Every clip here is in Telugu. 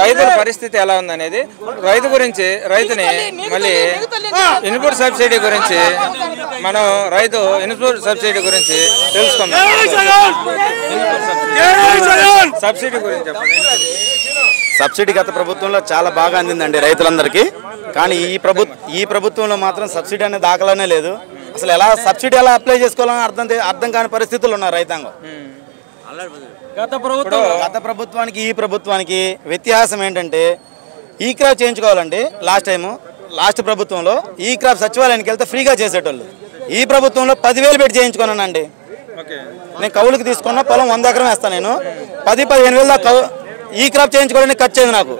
రైతుల పరిస్థితి ఎలా ఉందనేది, రైతు గురించి రైతుని మళ్ళీ ఇన్పుట్ సబ్సిడీ గురించి మనం ఇన్పుట్ సబ్సిడీ గురించి తెలుసుకుందాం. సబ్సిడీ గురించి చెప్పండి. సబ్సిడీ గత ప్రభుత్వంలో చాలా బాగా అందిందండి రైతులందరికీ. కానీ ఈ ప్రభుత్వంలో మాత్రం సబ్సిడీ అనే దాఖలానే లేదు. అసలు సబ్సిడీ ఎలా అప్లై చేసుకోవాలని అర్థం కాని పరిస్థితులు ఉన్నారు రైతాంగం. గత ప్రభుత్వానికి ఈ ప్రభుత్వానికి వ్యత్యాసం ఏంటంటే, ఈ క్రాప్ చేయించుకోవాలండి. లాస్ట్ ప్రభుత్వంలో ఈ క్రాప్ సచివాలయానికి వెళ్తే ఫ్రీగా చేసేటోళ్ళు. ఈ ప్రభుత్వంలో 10,000 పెట్టి చేయించుకున్నానండి. నేను కౌలుకి తీసుకున్న పొలం 100 ఎకరం వేస్తాను. నేను 10-15 వేలు దాకా ఈ క్రాప్ చేయించుకోవడానికి ఖర్చు అయింది నాకు.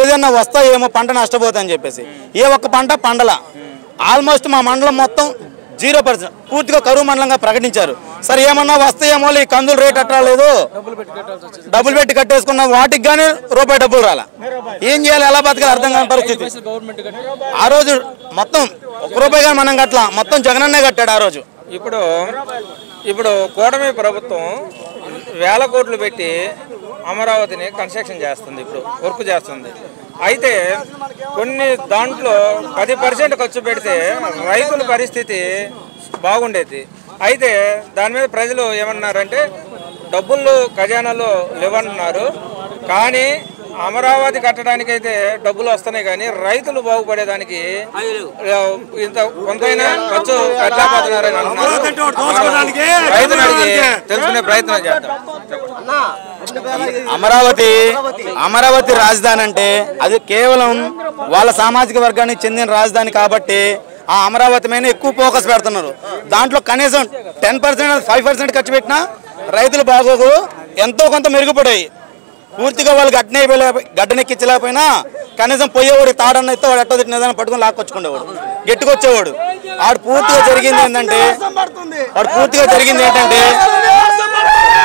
ఏదైనా వస్తాయేమో పంట నష్టపోతా అని చెప్పేసి ఏ ఒక్క పంట పండల. ఆల్మోస్ట్ మా మండలం మొత్తం 0%, పూర్తిగా కరువు మండలంగా ప్రకటించారు. సరే ఏమన్నా వస్తాయేమో, ఈ కందులు రేట్ అట్లా లేదు, డబ్బులు పెట్టి కట్టేసుకున్న వాటికి కానీ రూపాయి డబ్బులు రాలా. ఏం చేయాలి, ఎలా బతకాలి అర్థం కాని పరిస్థితి. ఆ రోజు మొత్తం ₹1 కానీ మనం కట్టలా, మొత్తం జగనన్నే కట్టాడు ఆ రోజు. ఇప్పుడు కూటమి ప్రభుత్వం వేల కోట్లు పెట్టి అమరావతిని కన్స్ట్రక్షన్ చేస్తుంది, ఇప్పుడు వర్క్ చేస్తుంది. అయితే కొన్ని దాంట్లో 10% ఖర్చు పెడితే రైతుల పరిస్థితి బాగుండేది. అయితే దాని మీద ప్రజలు ఏమన్నారంటే, డబ్బులు ఖజానాలో లేవన్నారు, కానీ అమరావతి కట్టడానికి అయితే డబ్బులు వస్తున్నాయి, కానీ రైతులు బాగుపడేదానికి ఇంత కొంతైనా ఖర్చు పెట్టలేకపోతున్నారని అంటున్నారు. రైతులు అడిగి తెలుసుకునే ప్రయత్నం చేద్దాం. అమరావతి రాజధాని అంటే అది కేవలం వాళ్ళ సామాజిక వర్గానికి చెందిన రాజధాని కాబట్టి ఆ అమరావతి మీద ఎక్కువ ఫోకస్ పెడుతున్నారు. దాంట్లో కనీసం 10%, 5% ఖర్చు పెట్టినా రైతులు బాగోగు ఎంతో కొంత మెరుగుపడాయి. పూర్తిగా వాళ్ళు గడ్డనెక్కించలేకపోయినా కనీసం పోయేవాడు తాడన్న అయితే వాడు ఎట్టో తిట్టినదాన్ని పట్టుకుని లాక్కొచ్చుకునేవాడు, గెట్టుకొచ్చేవాడు. పూర్తిగా జరిగింది ఏంటంటే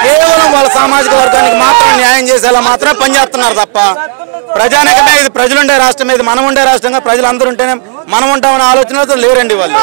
కేవలం వాళ్ళ సామాజిక వర్గానికి మాత్రం న్యాయం చేసేలా మాత్రమే పనిచేస్తున్నారు తప్ప ప్రజానికమే ఇది ప్రజలుండే రాష్ట్రం, ఇది మనం ఉండే రాష్ట్రంగా ప్రజలందరూ ఉంటేనే మనం ఉంటామనే ఆలోచనతో లేరండి వాళ్ళు.